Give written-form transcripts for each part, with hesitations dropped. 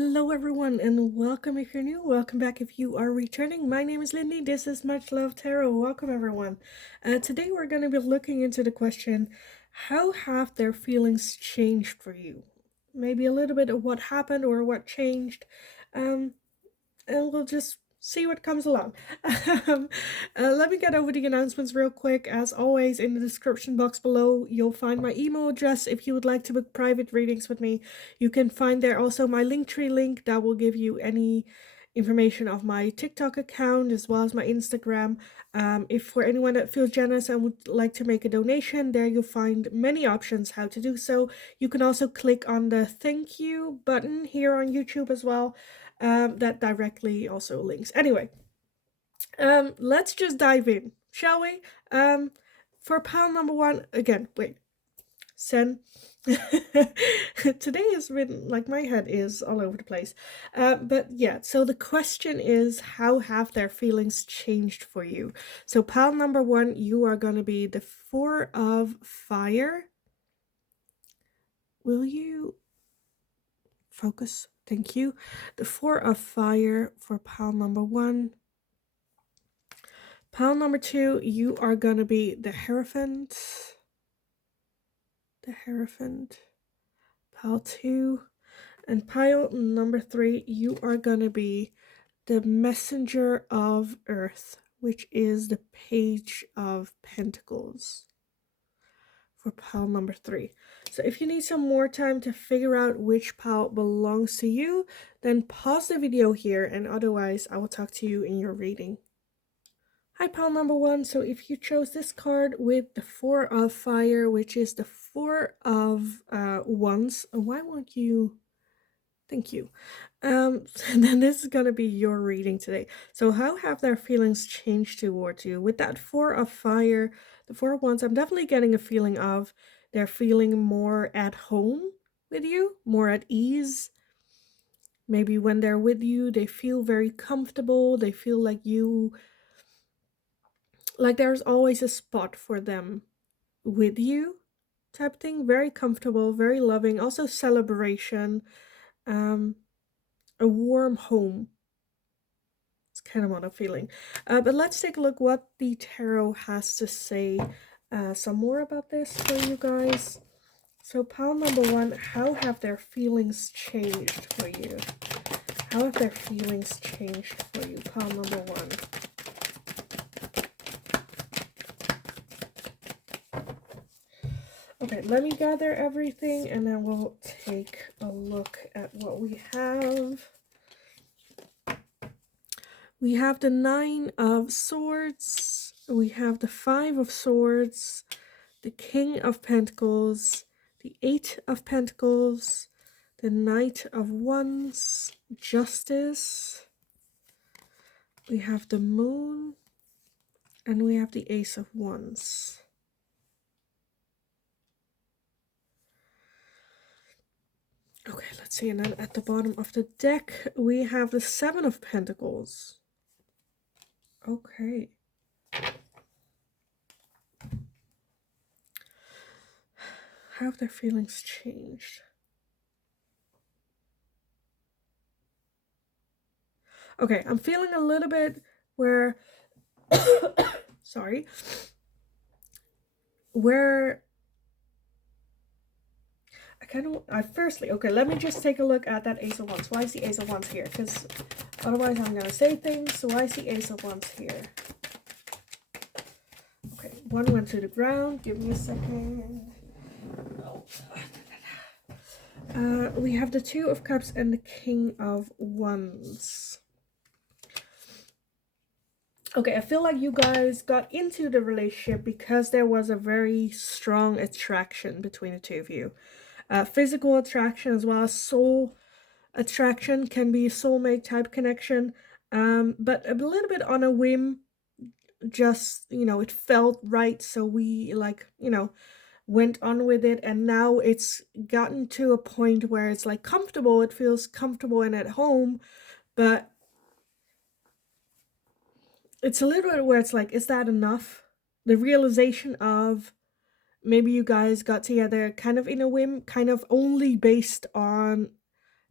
Hello, everyone, and welcome if you're new. Welcome back if you are returning. My name is Lindy. This is Much Love Tarot. Welcome, everyone. Today, we're going to be looking into the question, how have their feelings changed for you? Maybe a little bit of what happened or what changed. Um, and we'll just see what comes along. um, Let me get over the announcements real quick. As always, in the description box below, you'll find my email address if you would like to book private readings with me. You can find there also my Linktree link that will give you any information of my TikTok account as well as my Instagram. If for anyone that feels generous and would like to make a donation, there you'll find many options how to do so. You can also click on the thank you button here on YouTube as well. That directly also links. Anyway, let's just dive in, shall we? For pile number one, again, wait, Sen. Today has been like my head is all over the place. But yeah, so the question is, how have their feelings changed for you? So pile number one, you are going to be the Four of Fire. Will you focus? Thank you. The Four of Fire for pile number one. Pile number two, you are going to be the Hierophant. The Hierophant. Pile two. And pile number three, you are going to be the Messenger of Earth, which is the Page of Pentacles for pile number three. So if you need some more time to figure out which pile belongs to you, then pause the video here, and otherwise I will talk to you in your reading. Hi, pile number one. So if you chose this card with the Four of Fire, which is the Four of Wands, why won't you? Thank you. Then this is gonna be your reading today. So how have their feelings changed towards you? With that Four of Fire, the Four of Wands, I'm definitely getting a feeling of they're feeling more at home with you, more at ease. Maybe when they're with you, they feel very comfortable. They feel like there's always a spot for them with you type thing. Very comfortable, very loving, also celebration, a warm home. It's kind of what I'm feeling. But let's take a look what the tarot has to say some more about this for you guys. So pile number one, how have their feelings changed for you? How have their feelings changed for you? Pile number one. Okay, let me gather everything and then we'll take a look at what we have. We have the Nine of Swords, we have the Five of Swords, the King of Pentacles, the Eight of Pentacles, the Knight of Wands, Justice, we have the Moon, and we have the Ace of Wands. Okay, let's see, and then at the bottom of the deck, we have the Seven of Pentacles. Okay. How have their feelings changed? Okay, I'm feeling a little bit where, sorry, where firstly, okay, let me just take a look at that Ace of Wands. Why is the Ace of Wands here? Because otherwise I'm gonna say things. So why is the Ace of Wands here? Okay, one went to the ground. Give me a second. We have the Two of Cups and the King of Wands. Okay, I feel like you guys got into the relationship because there was a very strong attraction between the two of you. Physical attraction as well as soul attraction, can be a soulmate type connection, but a little bit on a whim. Just, it felt right, so we went on with it, and now it's gotten to a point where it's like comfortable. It feels comfortable and at home, but it's a little bit where it's like, is that enough? The realization of maybe you guys got together kind of in a whim, kind of only based on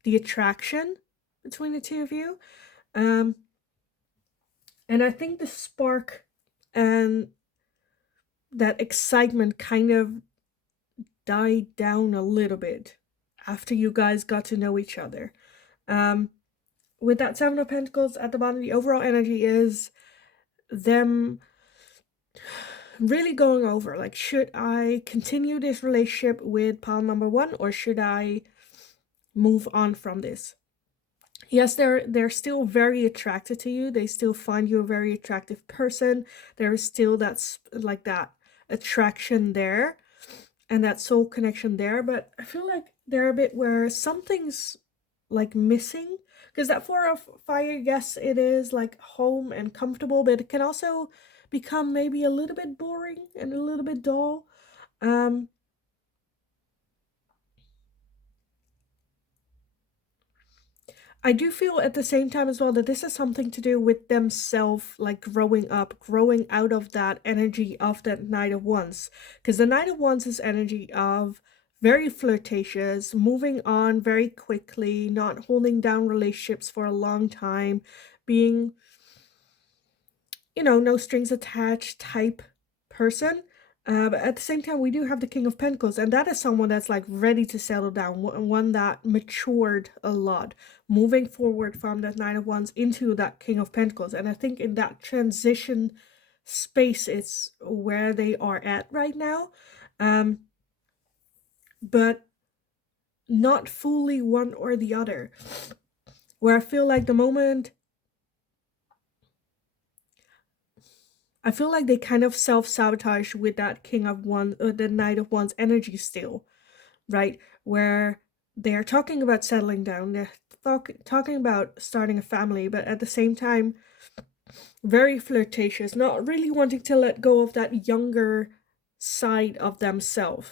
the attraction between the two of you. Um, and I think the spark and that excitement kind of died down a little bit after you guys got to know each other. Um, with that Seven of Pentacles at the bottom, the overall energy is them really going over, like, should I continue this relationship with pile number one, or should I move on from this? Yes, they're still very attracted to you. They still find you a very attractive person. There is still that attraction there and that soul connection there, but I feel like they're a bit where something's like missing, because that Four of Fire, yes, it is like home and comfortable, but it can also become maybe a little bit boring and a little bit dull. um I do feel at the same time as well that this has something to do with themselves, like growing up, growing out of that energy of that Knight of Wands. Because the Knight of Wands is energy of very flirtatious, moving on very quickly, not holding down relationships for a long time, being, no strings attached type person. But at the same time, we do have the King of Pentacles, and that is someone that's like ready to settle down, one that matured a lot, moving forward from that Nine of Wands into that King of Pentacles. And I think in that transition space, it's where they are at right now. Um, but not fully one or the other. Where I feel like I feel like they kind of self-sabotage with that King of Wands, the Knight of Wands energy still, right? Where they're talking about settling down, they're talking about starting a family, but at the same time, very flirtatious, not really wanting to let go of that younger side of themselves.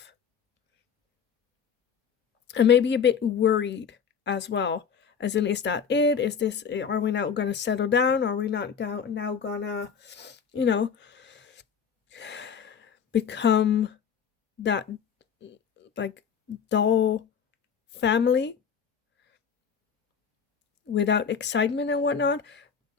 And maybe a bit worried as well. As in, is that it? Is this, are we now gonna settle down? Are we not now gonna, you know, become that like dull family without excitement and whatnot?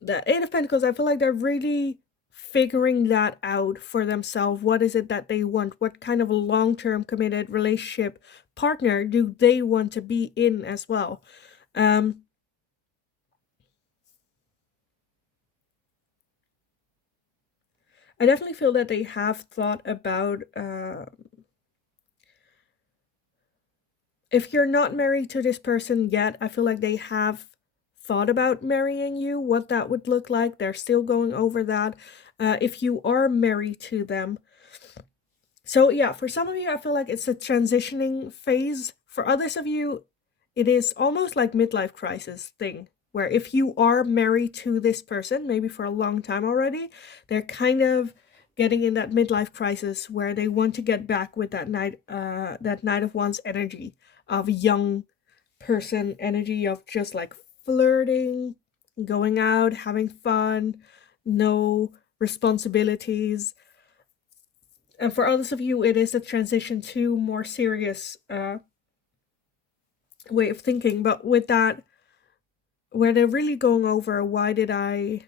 The Eight of Pentacles, I feel like they're really figuring that out for themselves. What is it that they want? What kind of a long-term committed relationship partner do they want to be in as well? I definitely feel that they have thought about, if you're not married to this person yet, I feel like they have thought about marrying you, what that would look like. They're still going over that. If you are married to them, so yeah, for some of you, I feel like it's a transitioning phase. For others of you, it is almost like midlife crisis thing, where if you are married to this person, maybe for a long time already, they're kind of getting in that midlife crisis where they want to get back with that Knight of Wands energy of young person, energy of just like flirting, going out, having fun, no responsibilities. And for others of you, it is a transition to more serious way of thinking. But with that, where they're really going over, why did I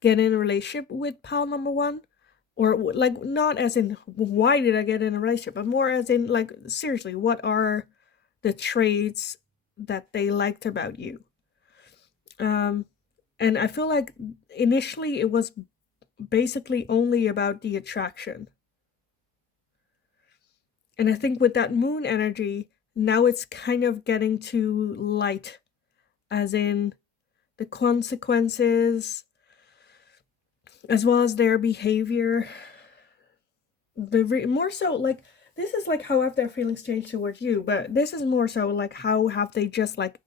get in a relationship with pal number one? Or like, not as in why did I get in a relationship, but more as in like, seriously, what are the traits that they liked about you? And I feel like initially it was basically only about the attraction. And I think with that moon energy, now it's kind of getting to light, as in the consequences, as well as their behavior. More so, like, this is like how have their feelings changed towards you, but this is more so like how have they just like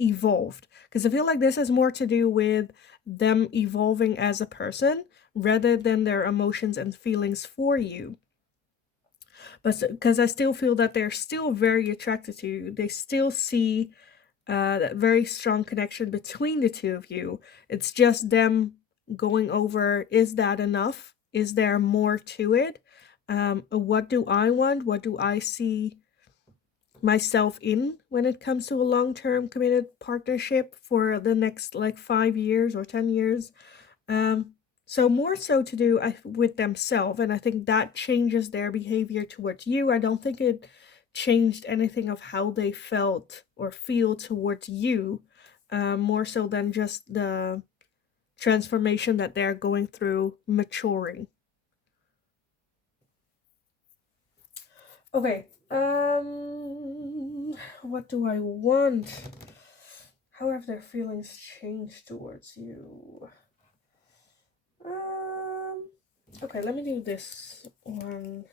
evolved? Because I feel like this has more to do with them evolving as a person rather than their emotions and feelings for you. But because I still feel that they're still very attracted to you, they still see that very strong connection between the two of you. It's just them going over, is that enough? Is there more to it? What do I want? What do I see myself in when it comes to a long-term committed partnership for the next like 5 years or 10 years. Um, so more so to do with themselves, and I think that changes their behavior towards you. I don't think it changed anything of how they felt or feel towards you, more so than just the transformation that they're going through maturing. Okay, what do I want? How have their feelings changed towards you? Um, okay, let me do this one.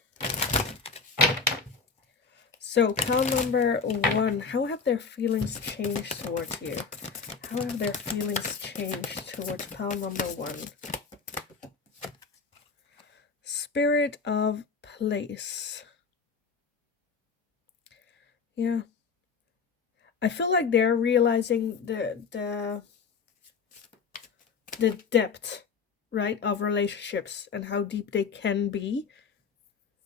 So, pal number 1, how have their feelings changed towards you? How have their feelings changed towards pal number 1? Spirit of place. Yeah. I feel like they're realizing the depth, right, of relationships and how deep they can be.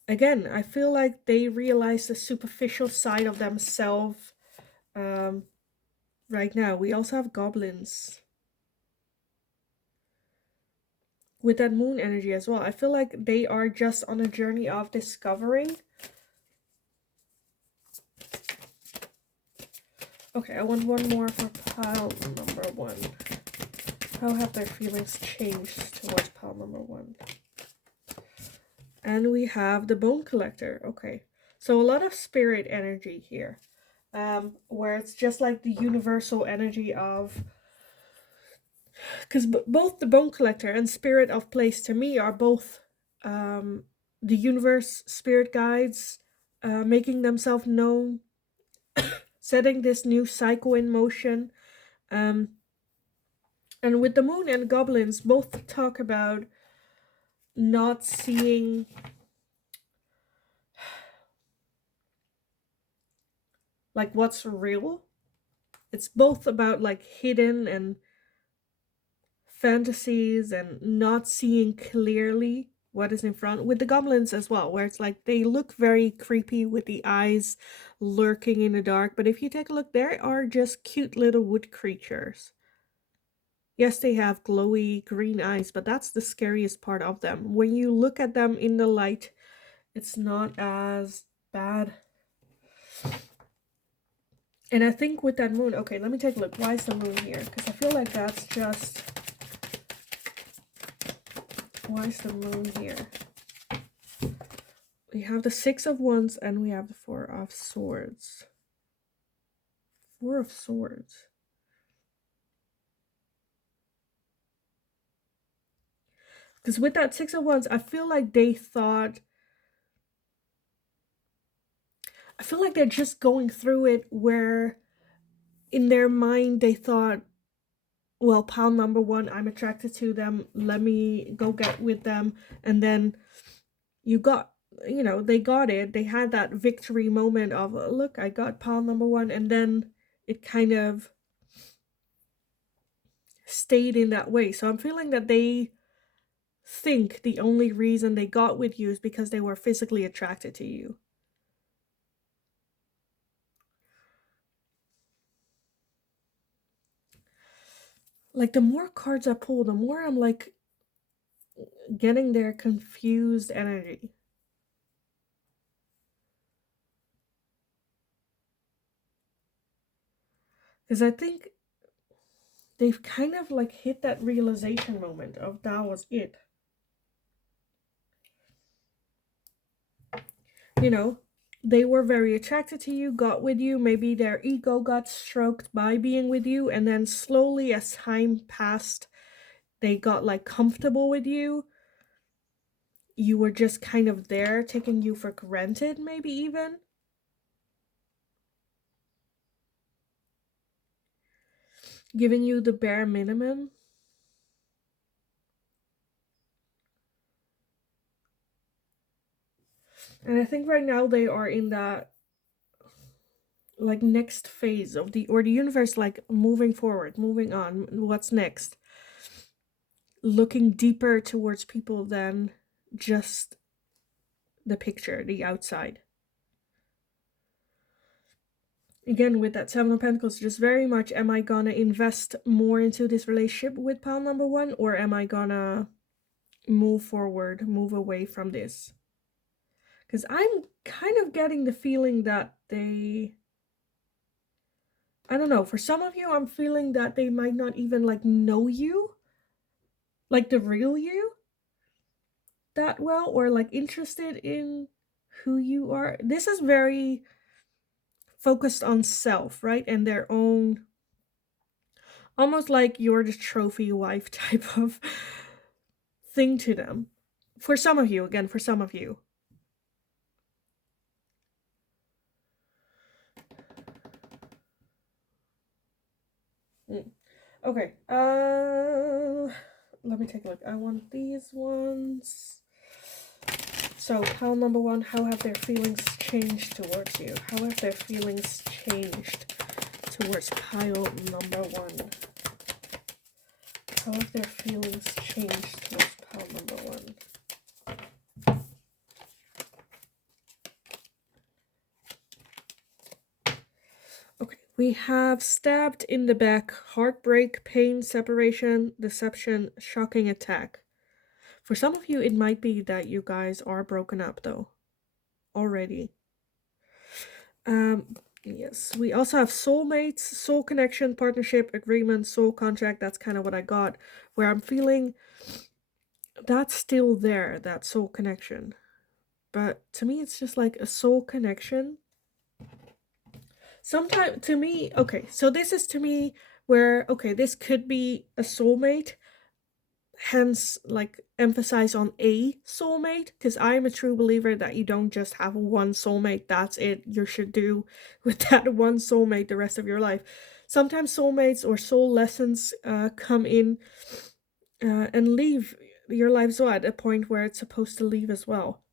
Again, I feel like they realize the superficial side of themselves right now. We also have goblins with that moon energy as well. I feel like they are just on a journey of discovering. Okay, I want one more for pile number 1. How have their feelings changed towards pile number 1? And we have the bone collector. Okay, so a lot of spirit energy here, where it's just like the universal energy of, because both the bone collector and spirit of place to me are both the universe, spirit guides, making themselves known, setting this new cycle in motion. And with the moon and goblins, both talk about not seeing like what's real. It's both about like hidden and fantasies and not seeing clearly what is in front, with the goblins as well, where it's like they look very creepy with the eyes lurking in the dark, but if you take a look, they are just cute little wood creatures. Yes, they have glowy green eyes, but that's the scariest part of them. When you look at them in the light, it's not as bad. And I think with that moon, okay, let me take a look. Why is the moon here? Because I feel like that's just, why is the moon here? We have the 6 of Wands and we have the 4 of Swords. 4 of Swords. Because with that 6 of Wands, I feel like they thought, I feel like they're just going through it where in their mind they thought, well, pal number 1, I'm attracted to them, let me go get with them. And then you got, you know, they got it. They had that victory moment of, look, I got pal number 1. And then it kind of stayed in that way. So I'm feeling that they think the only reason they got with you is because they were physically attracted to you. Like, the more cards I pull, the more I'm like getting their confused energy. Because I think they've kind of like hit that realization moment of that was it. You know, they were very attracted to you, got with you, maybe their ego got stroked by being with you, and then slowly as time passed, they got like comfortable with you. You were just kind of there, taking you for granted, maybe even. Giving you the bare minimum. And I think right now they are in that like next phase of the universe, like moving forward, moving on, what's next, looking deeper towards people than just the picture, the outside. again, with that Seven of Pentacles, just very much, am I gonna invest more into this relationship with pile number one, or am I gonna move forward, move away from this? Because I'm kind of getting the feeling that they, I don't know, for some of you, I'm feeling that they might not even like know you, like the real you, that well, or like interested in who you are. This is very focused on self, right? And their own, almost like you're the trophy wife type of thing to them. For some of you, again, for some of you. Okay, let me take a look. I want these ones. So, pile number one, how have their feelings changed towards you? How have their feelings changed towards pile number one? How have their feelings changed towards pile number one? Okay, we have stabbed in the back, heartbreak, pain, separation, deception, shocking attack. For some of you, it might be that you guys are broken up, though, already. Yes, we also have soulmates, soul connection, partnership, agreement, soul contract. That's kind of what I got, where I'm feeling that's still there, that soul connection. But to me, it's just like a soul connection. Sometimes, to me, okay, so this is to me where, okay, this could be a soulmate, hence like emphasize on a soulmate, because I'm a true believer that you don't just have one soulmate, that's it, you should do with that one soulmate the rest of your life. Sometimes soulmates or soul lessons come in and leave your life, so at a point where it's supposed to leave as well.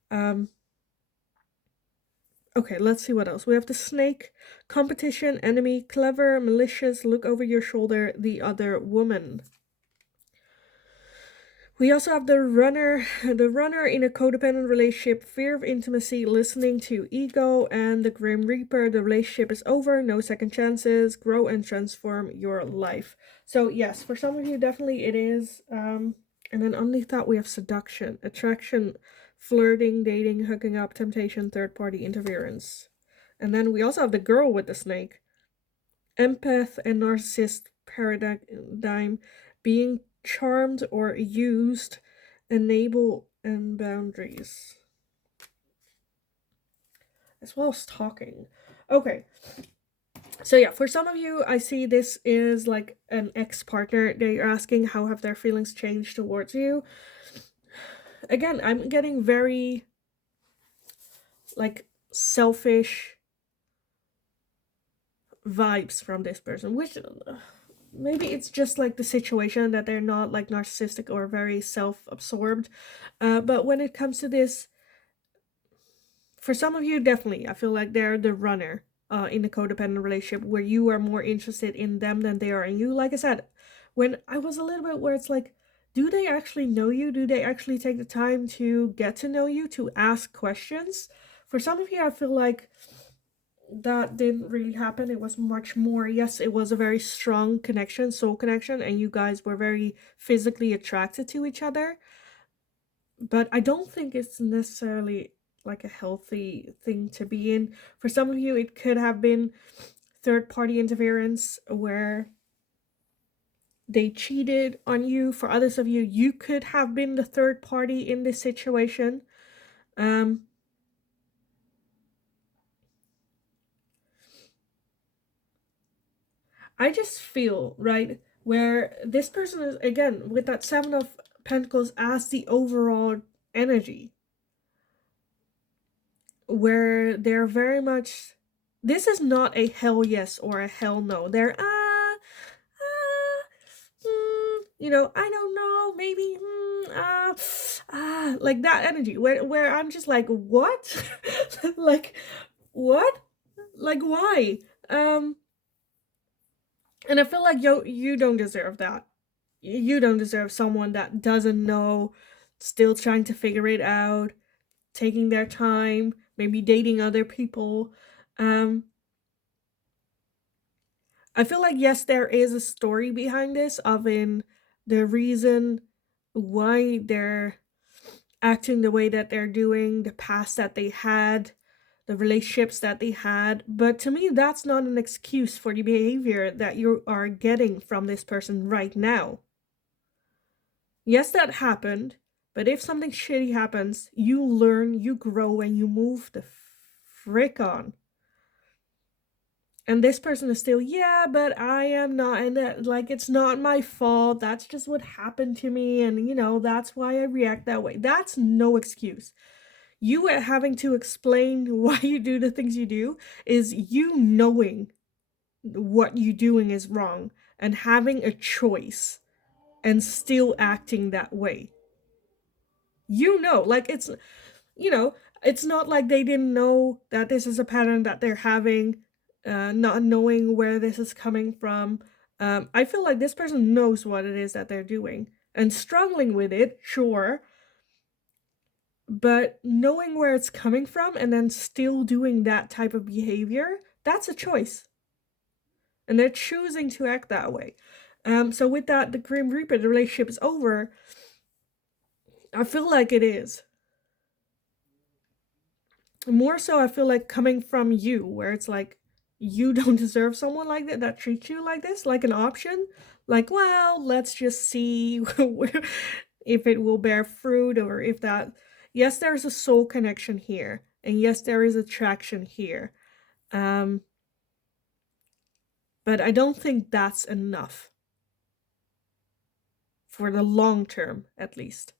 Okay, let's see what else. We have the snake, competition, enemy, clever, malicious, look over your shoulder, the other woman. We also have the runner in a codependent relationship, fear of intimacy, listening to ego, and the Grim Reaper, the relationship is over, no second chances, grow and transform your life. So yes, for some of you, definitely it is. And then underneath that, we have seduction, attraction, flirting, dating, hooking up, temptation, third-party interference. And then we also have the girl with the snake, empath and narcissist paradigm, being charmed or used, enable, and boundaries, as well as talking. Okay, so yeah, for some of you, I see this is like an ex-partner. They're asking how have their feelings changed towards you. Again, I'm getting very like selfish vibes from this person, which maybe it's just like the situation that they're not like narcissistic or very self-absorbed, but when it comes to this, for some of you, definitely I feel like they're the runner in the codependent relationship, where you are more interested in them than they are in you. Like I said, when I was a little bit where it's like, do they actually know you? Do they actually take the time to get to know you, to ask questions? For some of you, I feel like that didn't really happen. It was much more, yes, it was a very strong connection, soul connection, and you guys were very physically attracted to each other. But I don't think it's necessarily like a healthy thing to be in. For some of you, it could have been third party interference where they cheated on you. For others of you, you could have been the third party in this situation. I just feel, right, where this person is, again, with that Seven of Pentacles as the overall energy, where they're very much, this is not a hell yes or a hell no. They're, you know, I don't know, maybe, like that energy, where I'm just like, what? Like, what? Like, why? And I feel like you don't deserve that. You don't deserve someone that doesn't know, still trying to figure it out, taking their time, maybe dating other people. I feel like, yes, there is a story behind this, of in the reason why they're acting the way that they're doing, the past that they had, the relationships that they had. But to me, that's not an excuse for the behavior that you are getting from this person right now. Yes, that happened, but if something shitty happens, you learn, you grow, and you move the frick on. And this person is still, yeah, but I am not, and that, like, it's not my fault. That's just what happened to me, and that's why I react that way. That's no excuse. You having to explain why you do the things you do is you knowing what you doing is wrong and having a choice and still acting that way. Like, you know, it's not like they didn't know that this is a pattern that they're having, not knowing where this is coming from. I feel like this person knows what it is that they're doing and struggling with it, sure, but knowing where it's coming from and then still doing that type of behavior, that's a choice. And they're choosing to act that way. So with that, the Grim Reaper, the relationship is over. I feel like it is. More so, I feel like coming from you, where it's like, you don't deserve someone like that treats you like this, like an option. Like, well, let's just see if it will bear fruit, or if that. Yes, there's a soul connection here, and yes, there is attraction here. But I don't think that's enough. For the long term, at least.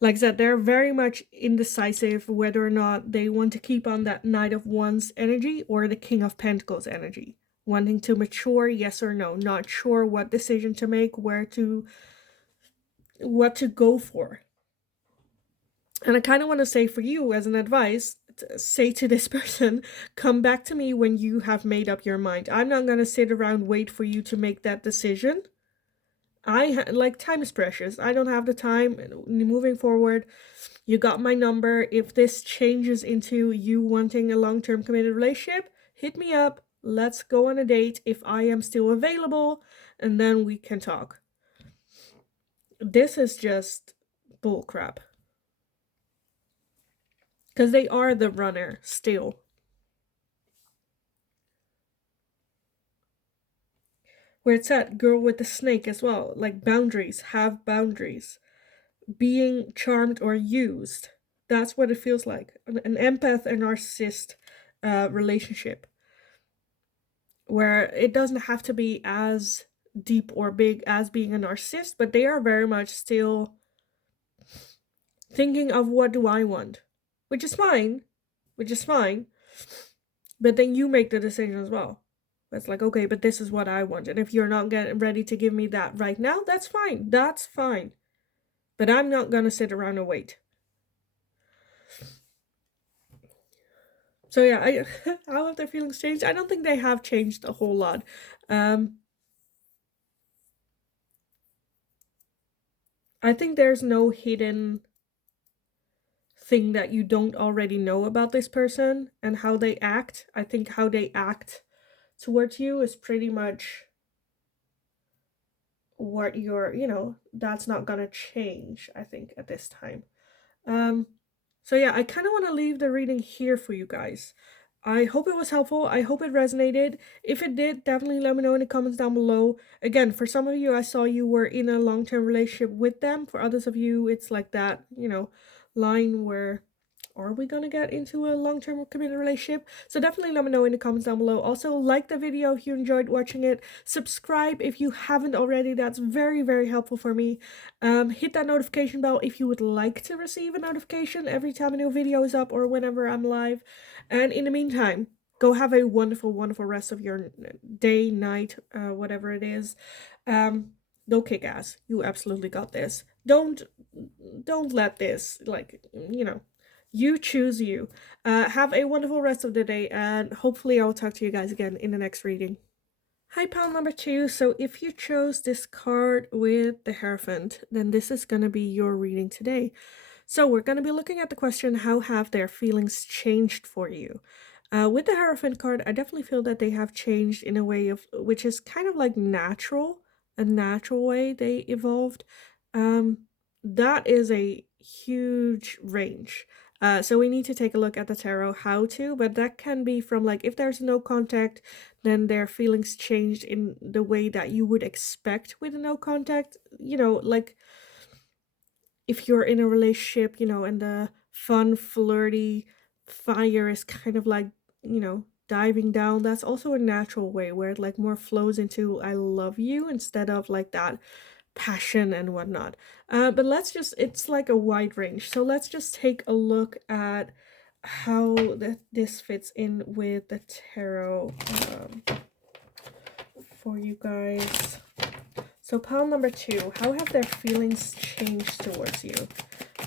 Like I said, they're very much indecisive whether or not they want to keep on that Knight of Wands energy or the King of Pentacles energy. Wanting to mature, yes or no. Not sure what decision to make, what to go for. And I kind of want to say, for you as an advice, say to this person, come back to me when you have made up your mind. I'm not going to sit around wait for you to make that decision. Like, time is precious. I don't have the time. Moving forward, you got my number. If this changes into you wanting a long-term committed relationship, hit me up. Let's go on a date if I am still available, and then we can talk. This is just bullcrap. Because they are the runner still. Where it's at, girl with the snake as well. Like, boundaries. Have boundaries. Being charmed or used. That's what it feels like. An empath and narcissist relationship. Where it doesn't have to be as deep or big as being a narcissist, but they are very much still thinking of, what do I want? Which is fine. But then you make the decision as well. It's like, okay, but this is what I want. And if you're not getting ready to give me that right now, that's fine. That's fine. But I'm not going to sit around and wait. So yeah, how have their feelings changed? I don't think they have changed a whole lot. I think there's no hidden thing that you don't already know about this person and how they act. I think how they act towards you is pretty much what that's not gonna change, I think, at this time. So yeah, I kind of want to leave the reading here for you guys. I hope it was helpful. I hope it resonated. If it did, definitely let me know in the comments down below. Again, for some of you, I saw you were in a long-term relationship with them. For others of you, it's like that, line where, are we gonna get into a long-term committed relationship? So definitely let me know in the comments down below. Also, like the video if you enjoyed watching it. Subscribe if you haven't already. That's very, very helpful for me. Hit that notification bell if you would like to receive a notification every time a new video is up or whenever I'm live. And in the meantime, go have a wonderful, wonderful rest of your day, night, whatever it is. Go kick ass. You absolutely got this. Don't let this, like, you choose you. Have a wonderful rest of the day, and hopefully I'll talk to you guys again in the next reading. Hi, pal number 2. So if you chose this card with the Hierophant, then this is going to be your reading today. So we're going to be looking at the question, how have their feelings changed for you? With the Hierophant card, I definitely feel that they have changed in a way of which is kind of like natural, a natural way they evolved. Um, that is a huge range. So we need to take a look at the tarot how to, but that can be from like if there's no contact, then their feelings changed in the way that you would expect with no contact. Like if you're in a relationship, and the fun, flirty fire is kind of like, diving down, that's also a natural way where it like more flows into I love you instead of like that passion and whatnot. But it's like a wide range. So let's just take a look at how this fits in with the tarot for you guys. So pile number 2, how have their feelings changed towards you?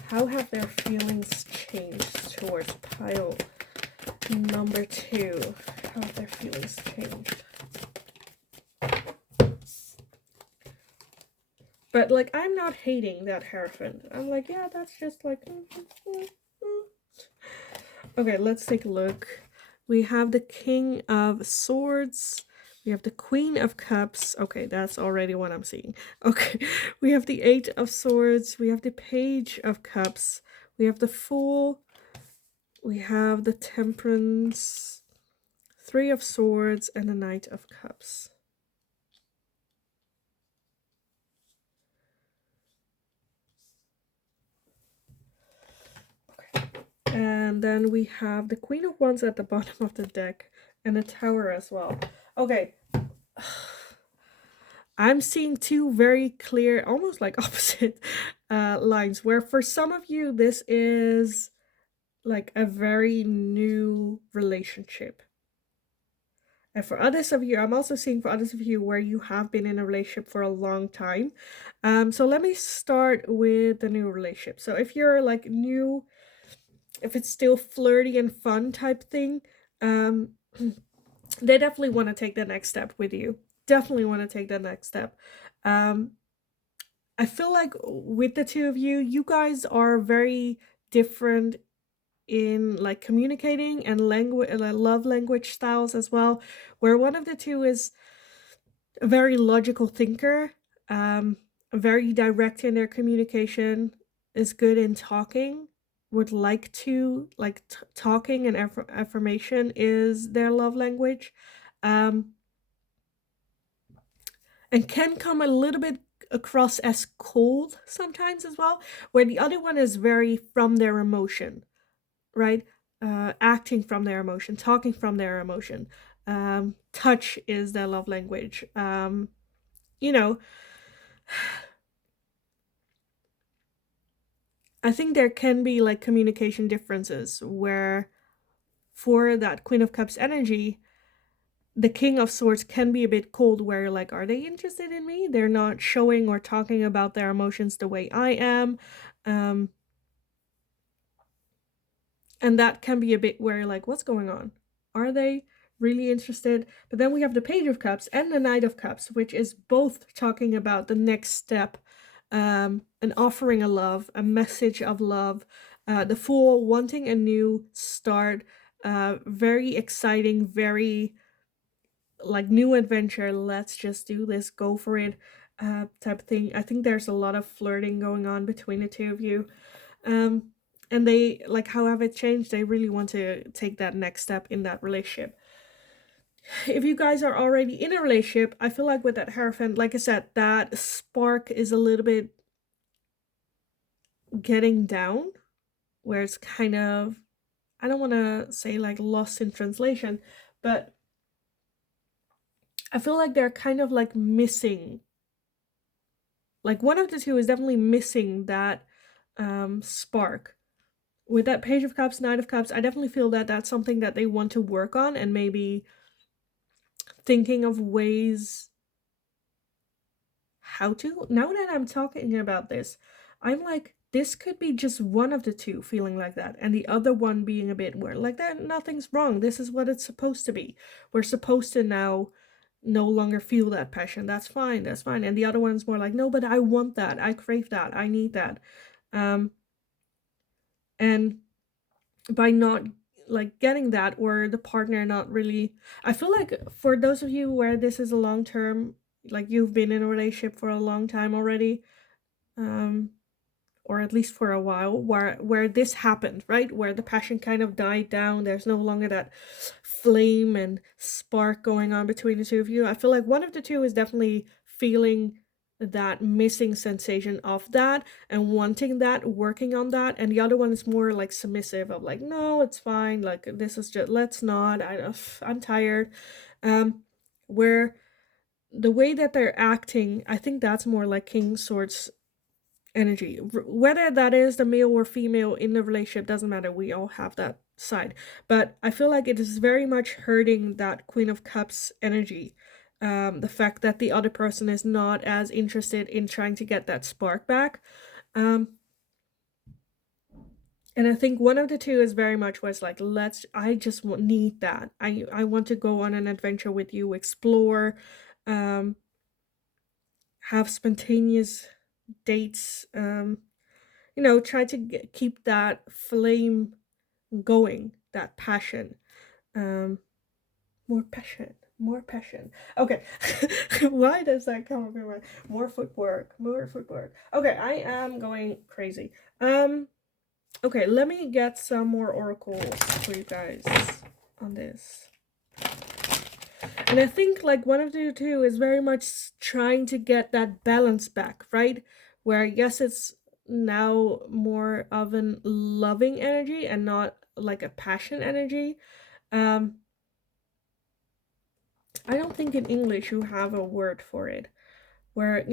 How have their feelings changed towards pile number 2? How have their feelings changed? But like, I'm not hating that Hierophant. I'm like, yeah, that's just like... Okay, let's take a look. We have the King of Swords. We have the Queen of Cups. Okay, that's already what I'm seeing. Okay, we have the Eight of Swords. We have the Page of Cups. We have the Fool. We have the Temperance. Three of Swords and the Knight of Cups. Okay. And then we have the Queen of Wands at the bottom of the deck and the Tower as well. Okay. I'm seeing two very clear, almost like opposite lines, where for some of you, this is like a very new relationship. And for others of you, I'm also seeing for others of you where you have been in a relationship for a long time. So let me start with the new relationship. So if you're like new, if it's still flirty and fun type thing, they definitely want to take the next step with you. Definitely want to take the next step. I feel like with the two of you, you guys are very different in like communicating and language, love language styles as well, where one of the two is a very logical thinker, very direct in their communication, is good in talking, would like to like talking and affirmation is their love language, and can come a little bit across as cold sometimes as well, where the other one is very from their emotion, right? Acting from their emotion, talking from their emotion. Touch is their love language. You know, I think there can be like communication differences where for that Queen of Cups energy, the King of Swords can be a bit cold where like, are they interested in me? They're not showing or talking about their emotions the way I am. And that can be a bit where like, what's going on? Are they really interested? But then we have the Page of Cups and the Knight of Cups, which is both talking about the next step, an offering of love, a message of love, the Fool wanting a new start, very exciting, very like new adventure, let's just do this, go for it, type of thing. I think there's a lot of flirting going on between the two of you. And they like how have it changed, they really want to take that next step in that relationship. If you guys are already in a relationship, I feel like with that Hierophant, like I said, that spark is a little bit getting down, where it's kind of, I don't want to say like lost in translation, but I feel like they're kind of like missing, like one of the two is definitely missing that spark. With that Page of Cups, Knight of Cups, I definitely feel that that's something that they want to work on, and maybe thinking of ways how to. Now that I'm talking about this, I'm like, this could be just one of the two feeling like that, and the other one being a bit more like that. Nothing's wrong. This is what it's supposed to be. We're supposed to now no longer feel that passion. That's fine. That's fine. And the other one's more like, no, but I want that. I crave that. I need that. And by not like getting that, or the partner not really. I feel like for those of you where this is a long term, like you've been in a relationship for a long time already, um or at least for a while, where this happened, right? Where the passion kind of died down. There's no longer that flame and spark going on between the two of you. I feel like one of the two is definitely feeling that missing sensation of that and wanting that, working on that, and the other one is more like submissive of like, no, it's fine, like this is just, let's not, I'm tired. Where the way that they're acting, I think that's more like King Swords energy. Whether that is the male or female in the relationship doesn't matter. We all have that side. But I feel like it is very much hurting that Queen of Cups energy. The fact that the other person is not as interested in trying to get that spark back. Um, and I think one of the two is very much was like, I just need that. I want to go on an adventure with you, explore, um, have spontaneous dates, try to keep that flame going, that passion. Um, more passion. Okay. Why does that come up in my more footwork? More footwork. Okay, I am going crazy. Okay, let me get some more oracles for you guys on this. And I think like one of the two is very much trying to get that balance back, right? Where yes, it's now more of an loving energy and not like a passion energy. Um, I don't think in English you have a word for it. Where,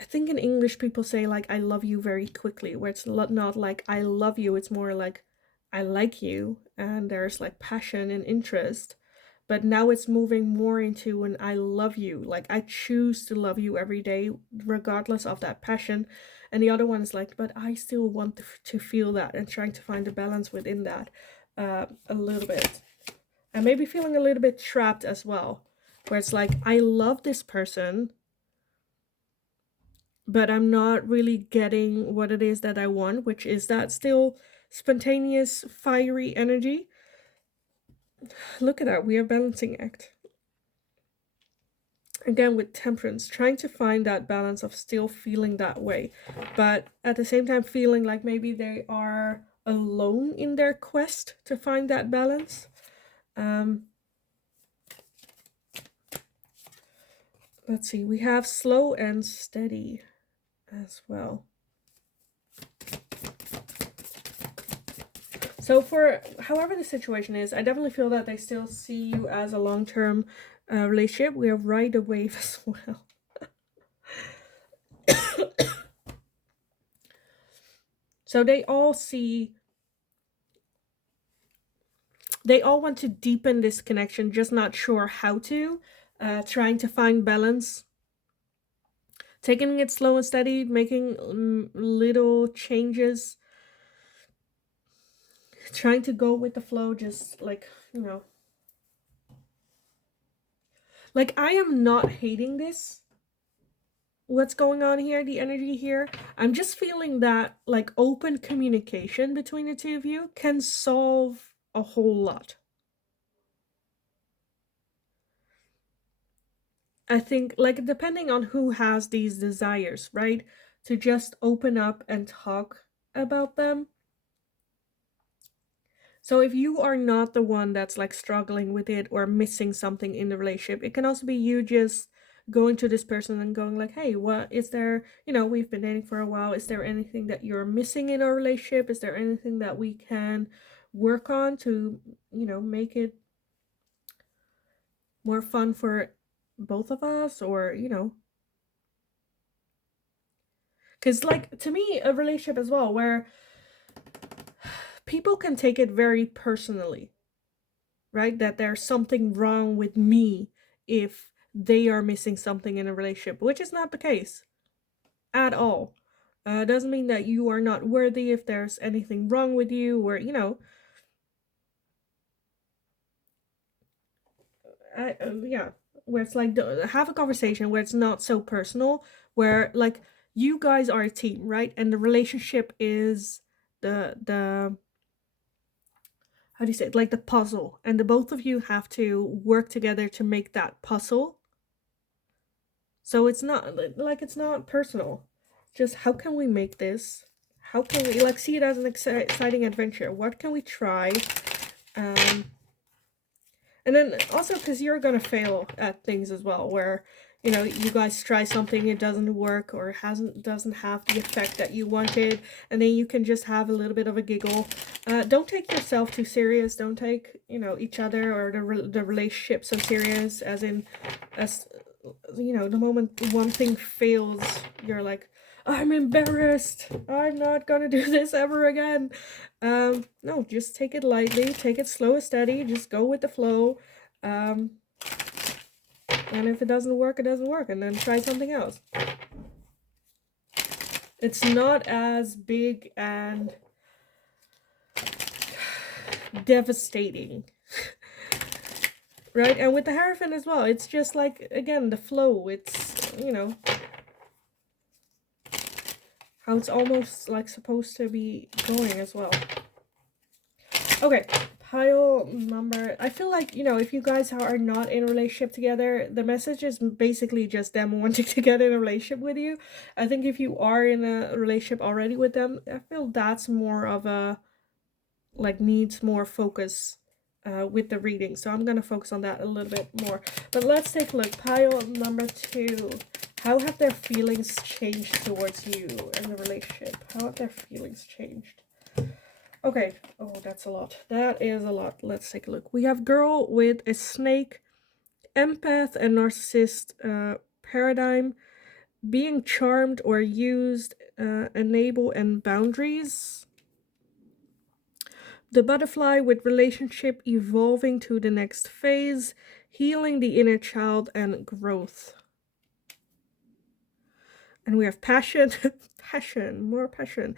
I think in English people say like I love you very quickly, where it's not like I love you, it's more like I like you, and there's like passion and interest. But now it's moving more into an I love you, like I choose to love you every day regardless of that passion. And the other one is like, but I still want to feel that, and trying to find a balance within that, a little bit. And maybe feeling a little bit trapped as well, where it's like I love this person, but I'm not really getting what it is that I want, which is that still spontaneous, fiery energy. Look at that, we are balancing act. Again, with temperance, trying to find that balance of still feeling that way, but at the same time feeling like maybe they are alone in their quest to find that balance. Let's see, we have slow and steady as well. So for however the situation is, I definitely feel that they still see you as a long-term relationship. We have ride a wave as well. So they all want to deepen this connection, just not sure how to, trying to find balance, taking it slow and steady, making little changes, trying to go with the flow, just like, like I am not hating this, what's going on here, the energy here. I'm just feeling that like open communication between the two of you can solve a whole lot. I think like depending on who has these desires, right? To just open up and talk about them. So if you are not the one that's like struggling with it or missing something in the relationship, it can also be you just going to this person and going like, hey, what is there, we've been dating for a while, is there anything that you're missing in our relationship? Is there anything that we can work on to, make it more fun for both of us? Or, because like to me a relationship as well where people can take it very personally, right? That there's something wrong with me if they are missing something in a relationship, which is not the case at all. Doesn't mean that you are not worthy if there's anything wrong with you, or yeah, where it's like have a conversation where it's not so personal, where like you guys are a team, right? And the relationship is the how do you say it, like the puzzle, and the both of you have to work together to make that puzzle. So it's not like it's not personal. Just how can we make this? How can we like see it as an exciting adventure? What can we try? Um, and then also because you're gonna fail at things as well, where you guys try something, it doesn't work or doesn't have the effect that you wanted, and then you can just have a little bit of a giggle. Don't take yourself too serious. Don't take each other or the relationship so serious. As the moment one thing fails, you're like, I'm embarrassed. I'm not gonna do this ever again. No, just take it lightly, take it slow and steady, just go with the flow. Um, and if it doesn't work, it doesn't work, and then try something else. It's not as big and devastating. Right? And with the Hierophant as well, it's just like, again, the flow. It's, how it's almost like supposed to be going as well. Okay, pile number. I feel like, if you guys are not in a relationship together, the message is basically just them wanting to get in a relationship with you. I think if you are in a relationship already with them, I feel that's more of a, like, needs more focus with the reading. So I'm going to focus on that a little bit more. But let's take a look. Pile number 2. How have their feelings changed towards you in the relationship? How have their feelings changed? Okay. Oh, that's a lot. That is a lot. Let's take a look. We have girl with a snake, empath and narcissist paradigm, being charmed or used, enable and boundaries. The butterfly with relationship evolving to the next phase, healing the inner child and growth. And we have passion, more passion.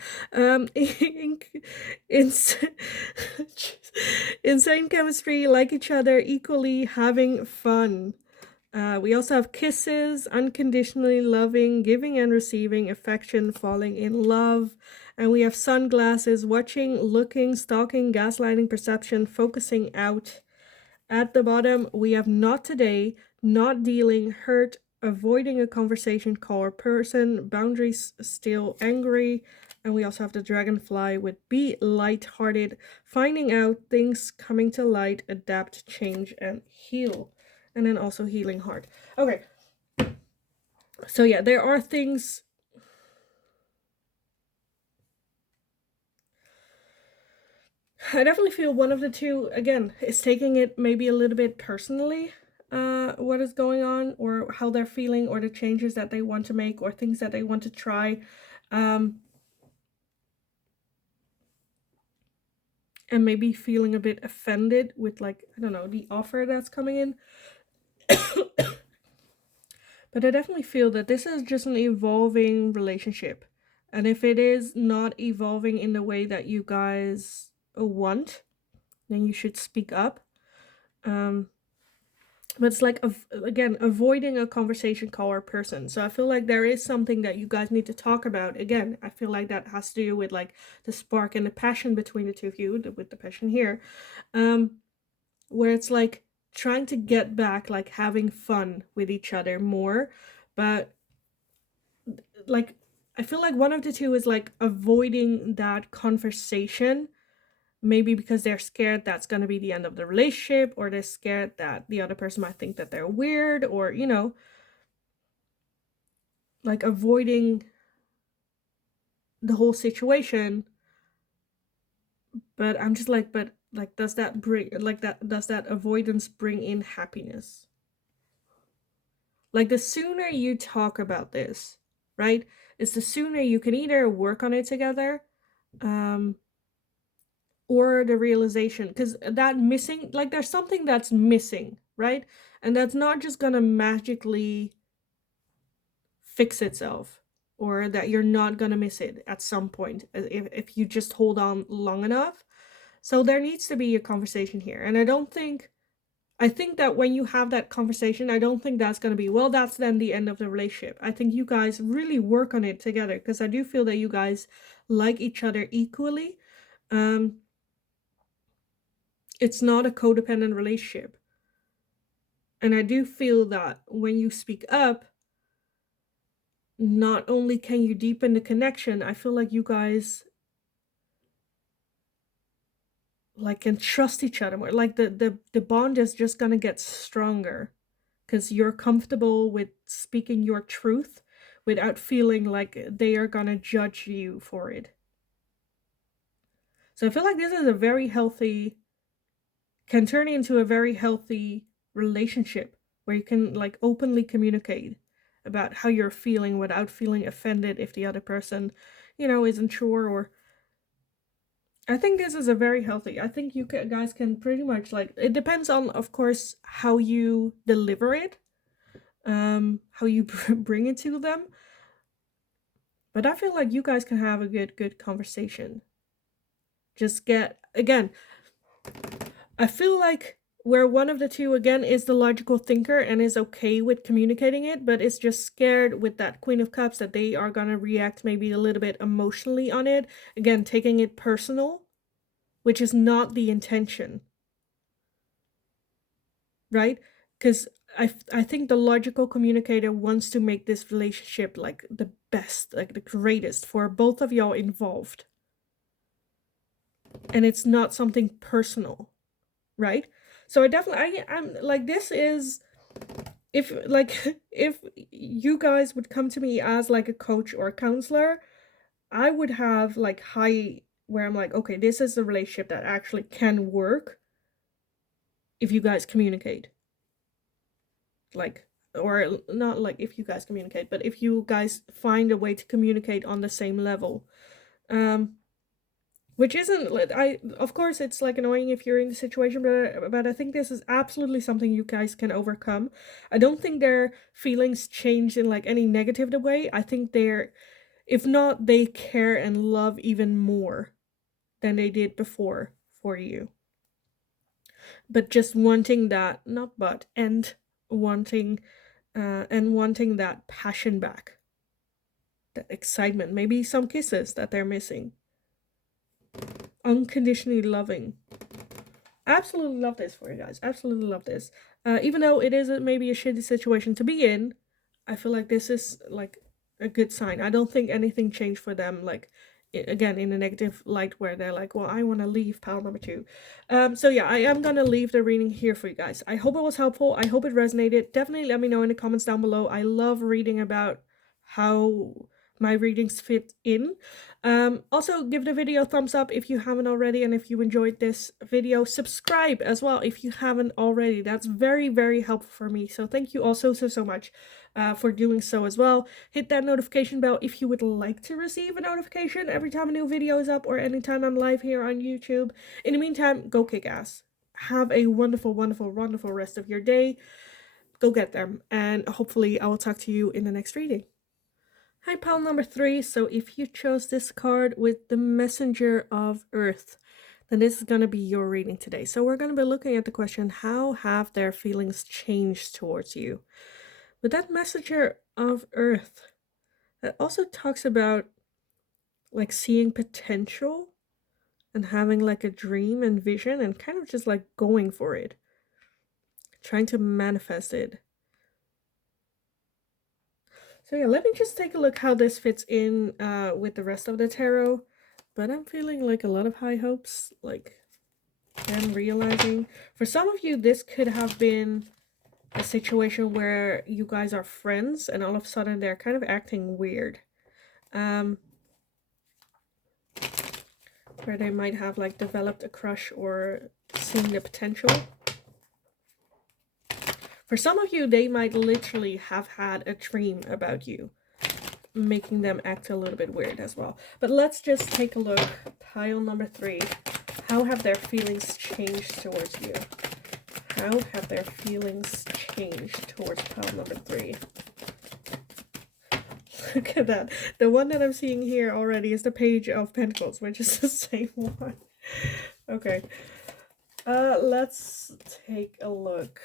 Insane chemistry, like each other, equally having fun. We also have kisses, unconditionally loving, giving and receiving, affection, falling in love. And we have sunglasses, watching, looking, stalking, gaslighting, perception, focusing out. At the bottom, we have not today, not dealing, hurt, avoiding a conversation, call a person, boundaries, still angry. And we also have the dragonfly with be light-hearted, finding out, things coming to light, adapt, change, and heal. And then also healing heart. Okay. So yeah, there are things. I definitely feel one of the two, again, is taking it maybe a little bit personally, what is going on, or how they're feeling, or the changes that they want to make, or things that they want to try. And maybe feeling a bit offended with, like, I don't know, the offer that's coming in. But I definitely feel that this is just an evolving relationship. And if it is not evolving in the way that you guys want, then you should speak up. But it's like, again, avoiding a conversation call or person. So I feel like there is something that you guys need to talk about. Again, I feel like that has to do with, like, the spark and the passion between the two of you, with the passion here. Where it's like trying to get back, like, having fun with each other more. But, like, I feel like one of the two is, like, avoiding that conversation. Maybe because they're scared that's going to be the end of the relationship, or they're scared that the other person might think that they're weird, or, like, avoiding the whole situation. But I'm just like, but, like, does that avoidance bring in happiness? Like, the sooner you talk about this, right, is the sooner you can either work on it together, or the realization, because that missing, like, there's something that's missing, right? And that's not just gonna magically fix itself, or that you're not gonna miss it at some point if you just hold on long enough. So there needs to be a conversation here. And I think that when you have that conversation, I don't think that's going to be, well, that's then the end of the relationship. I think you guys really work on it together, because I do feel that you guys like each other equally. It's not a codependent relationship. And I do feel that when you speak up, not only can you deepen the connection, I feel like you guys like can trust each other more. Like the bond is just gonna get stronger because you're comfortable with speaking your truth without feeling like they are gonna judge you for it. So I feel like this is a very healthy, can turn into a very healthy relationship where you can like openly communicate about how you're feeling without feeling offended if the other person, isn't sure. Or I think this is a very healthy. I think you guys can pretty much like, it depends on, of course, how you deliver it, how you bring it to them. But I feel like you guys can have a good conversation. Just get, again, I feel like where one of the two again is the logical thinker and is okay with communicating it, but is just scared with that Queen of Cups that they are gonna react maybe a little bit emotionally on it. Again, taking it personal, which is not the intention, right? Because I think the logical communicator wants to make this relationship like the best, like the greatest for both of y'all involved. And it's not something personal, right? So I'm like, this is, if like if you guys would come to me as like a coach or a counselor, I would have like high, where I'm like, okay, this is a relationship that actually can work if you guys communicate. Like, or not like if you guys communicate, but if you guys find a way to communicate on the same level. Which isn't, I of course it's like annoying if you're in the situation, but I think this is absolutely something you guys can overcome. I don't think their feelings change in like any negative way. I think they're, if not, they care and love even more than they did before for you. But just wanting that, not but, wanting wanting that passion back, that excitement, maybe some kisses that they're missing, unconditionally loving. Absolutely love this for you guys. Absolutely love this. Even though it is maybe a shitty situation to be in, I feel like this is like a good sign. I don't think anything changed for them, like, again, in a negative light where they're like, well, I want to leave pile number 2. So yeah, I am gonna leave the reading here for you guys. I hope it was helpful. I hope it resonated. Definitely let me know in the comments down below. I love reading about how my readings fit in. Also give the video a thumbs up if you haven't already, and if you enjoyed this video, subscribe as well if you haven't already. That's very, very helpful for me. So thank you all so much for doing so as well. Hit that notification bell if you would like to receive a notification every time a new video is up or anytime I'm live here on YouTube. In the meantime, go kick ass. Have a wonderful rest of your day. Go get them, and hopefully I will talk to you in the next reading. Hi, pile number 3. So if you chose this card with the Messenger of Earth, then this is going to be your reading today. So we're going to be looking at the question, how have their feelings changed towards you? With that Messenger of Earth, that also talks about like seeing potential and having like a dream and vision and kind of just like going for it, trying to manifest it. So yeah, let me just take a look how this fits in with the rest of the tarot. But I'm feeling like a lot of high hopes, like them realizing. For some of you, this could have been a situation where you guys are friends and all of a sudden they're kind of acting weird. Where they might have like developed a crush or seen the potential. For some of you, they might literally have had a dream about you, making them act a little bit weird as well. But let's just take a look. Pile number 3. How have their feelings changed towards you? How have their feelings changed towards pile number 3? Look at that. The one that I'm seeing here already is the Page of Pentacles, which is the same one. Okay. Let's take a look.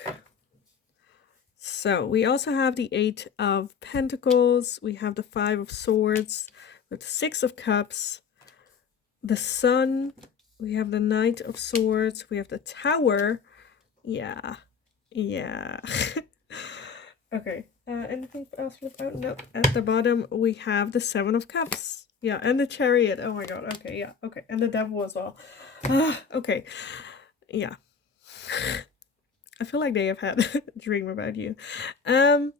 So we also have the 8 of Pentacles, we have the 5 of Swords, with the 6 of Cups, the Sun, We have the Knight of Swords. We have the Tower. Yeah. Yeah. Okay. Anything else to look out? No. At the bottom, we have the Seven of Cups. Yeah, and the Chariot. Oh my god. Okay, yeah. Okay. And the Devil as well. Okay. Yeah. I feel like they have had a dream about you. I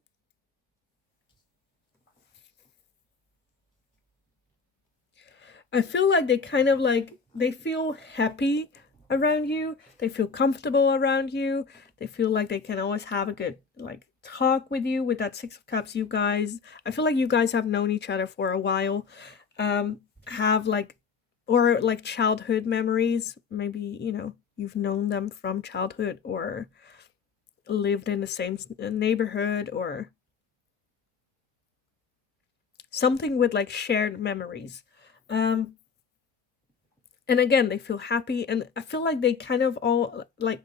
feel like they kind of like, they feel happy around you. They feel comfortable around you. They feel like they can always have a good like talk with you. With that Six of Cups, you guys, I feel like you guys have known each other for a while. Have like, or like childhood memories. Maybe, you know, you've known them from childhood or lived in the same neighborhood or something with like shared memories. Um, and again, they feel happy, and I feel like they kind of all like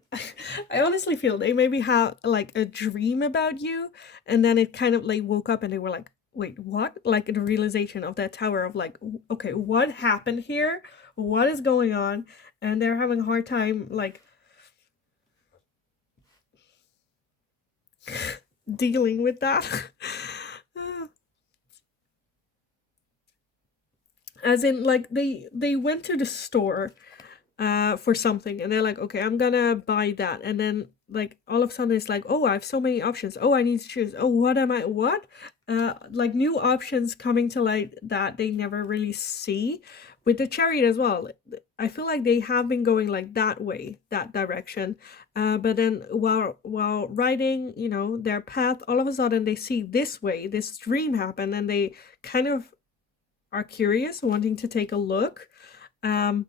I honestly feel they maybe have like a dream about you, and then it kind of like woke up and they were like, wait, what? Like the realization of that tower of like, okay, what happened here? What is going on? And they're having a hard time like dealing with that. As in like they went to the store for something, and they're like, okay, I'm gonna buy that, and then like all of a sudden it's like, oh, I have so many options, oh, I need to choose, oh, what am I, what, like new options coming to light that they never really see. With the Chariot as well, I feel like they have been going like that way, that direction, but then while riding, you know, their path, all of a sudden they see this way, this dream happen, and they kind of are curious, wanting to take a look. um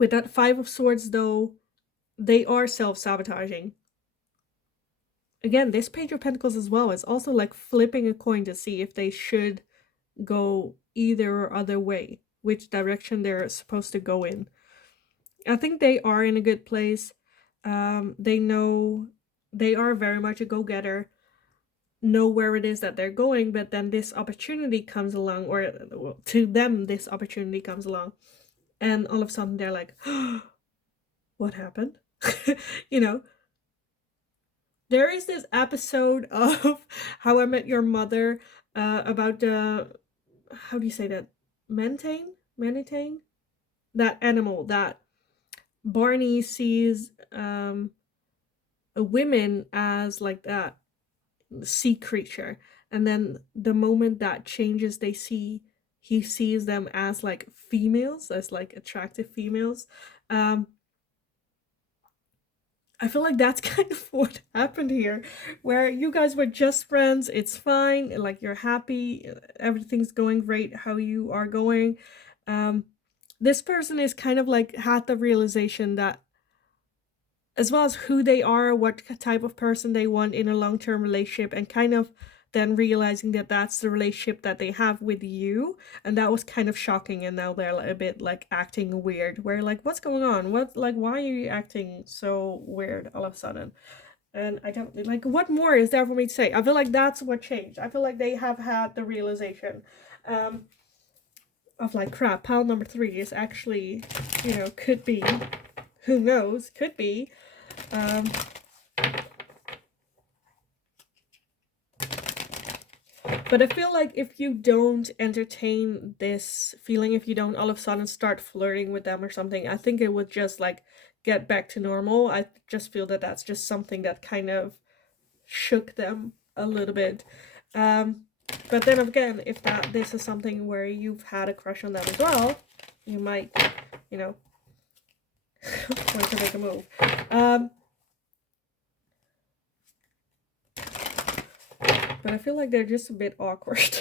with that Five of Swords, though, they are self-sabotaging. Again, this Page of Pentacles as well is also like flipping a coin to see if they should go either or other way, which direction they're supposed to go in. I think they are in a good place. They know they are very much a go-getter, know where it is that they're going, but then this opportunity comes along, or to them, this opportunity comes along, and all of a sudden they're like, what happened? You know, there is this episode of How I Met Your Mother about the, how do you say that? Manatee? That animal that Barney sees a women as like that sea creature. And then the moment that changes, he sees them as like females, as like attractive females. Um, I feel like that's kind of what happened here, where you guys were just friends, it's fine, like you're happy, everything's going great how you are going. Um, this person is kind of like had the realization that, as well as who they are, what type of person they want in a long-term relationship, and kind of then realizing that that's the relationship that they have with you, and that was kind of shocking. And now they're like a bit like acting weird, where like, what's going on, what, like, why are you acting so weird all of a sudden? And I don't like, what more is there for me to say? I feel like that's what changed. I feel like they have had the realization of like, crap, pile number 3 is actually, you know, could be, who knows, could be but I feel like if you don't entertain this feeling, if you don't all of a sudden start flirting with them or something, I think it would just like get back to normal. I just feel that that's just something that kind of shook them a little bit. But then again, if this is something where you've had a crush on them as well, you might, you know, want to make a move. But I feel like they're just a bit awkward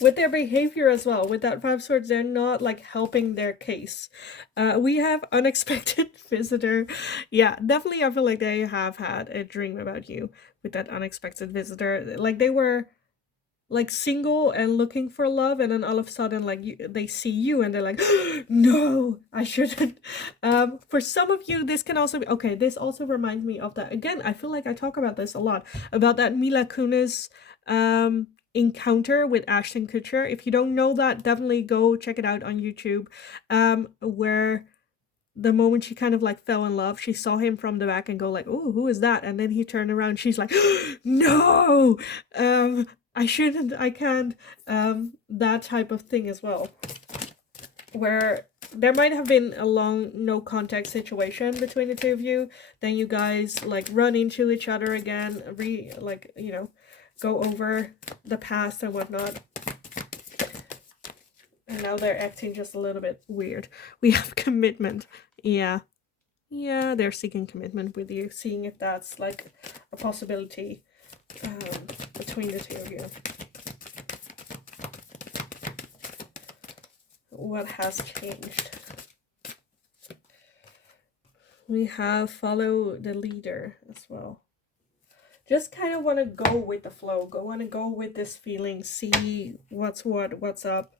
with their behavior as well. With that Five Swords, they're not like helping their case. We have unexpected visitor. Yeah, definitely I feel like they have had a dream about you with that unexpected visitor. Like they were like single and looking for love, and then all of a sudden like they see you and they're like, no, I shouldn't. For some of you this can also be okay. This also reminds me of that, again, I feel like I talk about this a lot, about that Mila Kunis encounter with Ashton Kutcher. If you don't know that, definitely go check it out on YouTube, where the moment she kind of like fell in love, she saw him from the back and go like, "Oh, who is that?" And then he turned around, she's like, "No, I shouldn't, I can't," that type of thing as well, where there might have been a long no contact situation between the two of you, then you guys like run into each other again, go over the past and whatnot, and now they're acting just a little bit weird. We have commitment. Yeah, they're seeking commitment with you, seeing if that's like a possibility between the two of you. What has changed? We have follow the leader as well. Just kind of want to go with the flow. Want to go with this feeling. See what's what, what's up.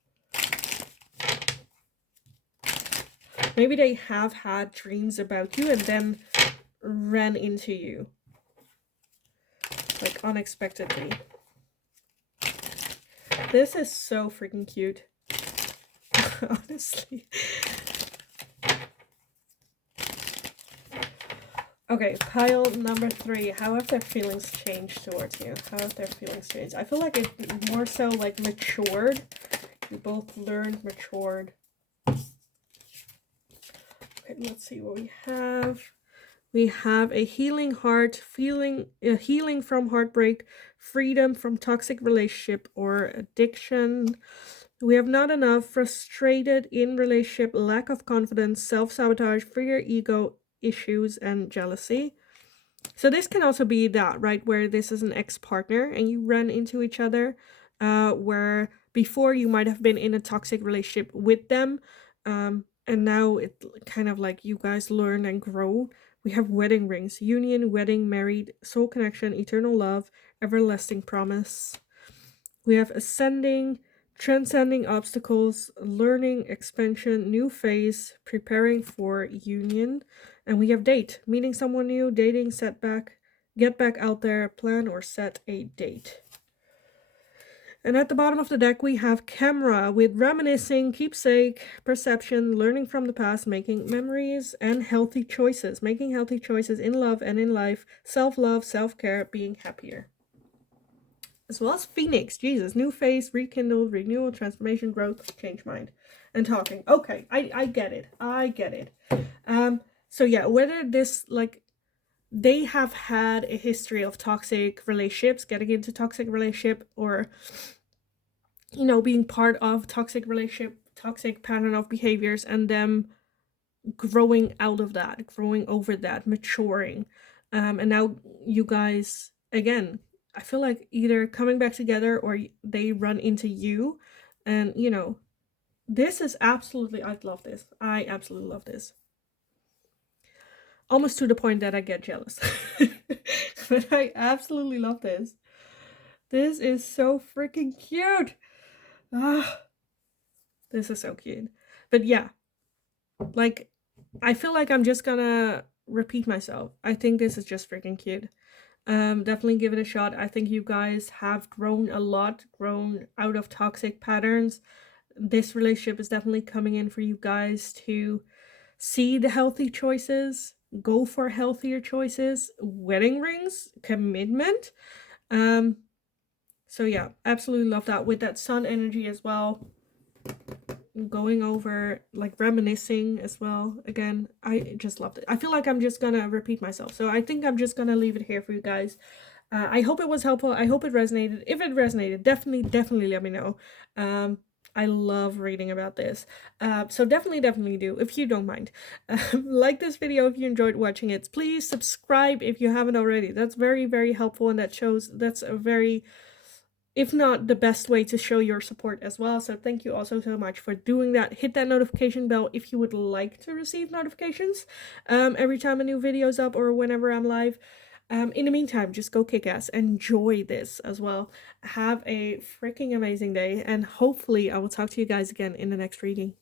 Maybe they have had dreams about you and then ran into you. Like unexpectedly. This is so freaking cute. Honestly. Okay, pile number 3. How have their feelings changed towards you? How have their feelings changed? I feel like it's more so like matured. You both learned, matured. Okay, let's see what we have. We have a healing heart, healing from heartbreak, freedom from toxic relationship or addiction. We have not enough, frustrated in relationship, lack of confidence, self-sabotage, fear, ego issues, and jealousy. So this can also be that, right, where this is an ex-partner and you run into each other, where before you might have been in a toxic relationship with them, and now it kind of like you guys learn and grow. We have wedding rings, union, wedding, married, soul connection, eternal love, everlasting promise. We have ascending, transcending obstacles, learning, expansion, new phase, preparing for union. And we have date, meeting someone new, dating, setback, get back out there, plan or set a date. And at the bottom of the deck, we have camera with reminiscing, keepsake, perception, learning from the past, making memories, and healthy choices. Making healthy choices in love and in life, self-love, self-care, being happier. As well as Phoenix, Jesus, new phase, rekindle, renewal, transformation, growth, change mind, and talking. Okay, I get it. I get it. So yeah, whether this, like, they have had a history of toxic relationships, getting into toxic relationship, or, you know, being part of toxic relationship, toxic pattern of behaviors, and them growing out of that, growing over that, maturing. And now you guys, again, I feel like either coming back together or they run into you. And, you know, this is absolutely, I love this. I absolutely love this. Almost to the point that I get jealous. But I absolutely love this. This is so freaking cute. Ah, this is so cute. But yeah, like, I feel like I'm just gonna repeat myself. I think this is just freaking cute. Definitely give it a shot. I think you guys have grown a lot, grown out of toxic patterns. This relationship is definitely coming in for you guys to see the healthy choices, go for healthier choices, wedding rings, commitment. So yeah, absolutely love that with that sun energy as well. Going over, like, reminiscing as well. Again, I just loved it. I feel like I'm just gonna repeat myself, so I think I'm just gonna leave it here for you guys. I hope it was helpful. I hope it resonated. If it resonated, definitely let me know. I love reading about this, so definitely do, if you don't mind. Like this video if you enjoyed watching it. Please subscribe if you haven't already. That's very helpful, and that shows, that's a very, if not the best way to show your support as well. So thank you also so much for doing that. Hit that notification bell if you would like to receive notifications every time a new video is up or whenever I'm live. In the meantime, just go kick ass. Enjoy this as well. Have a freaking amazing day, and hopefully I will talk to you guys again in the next reading.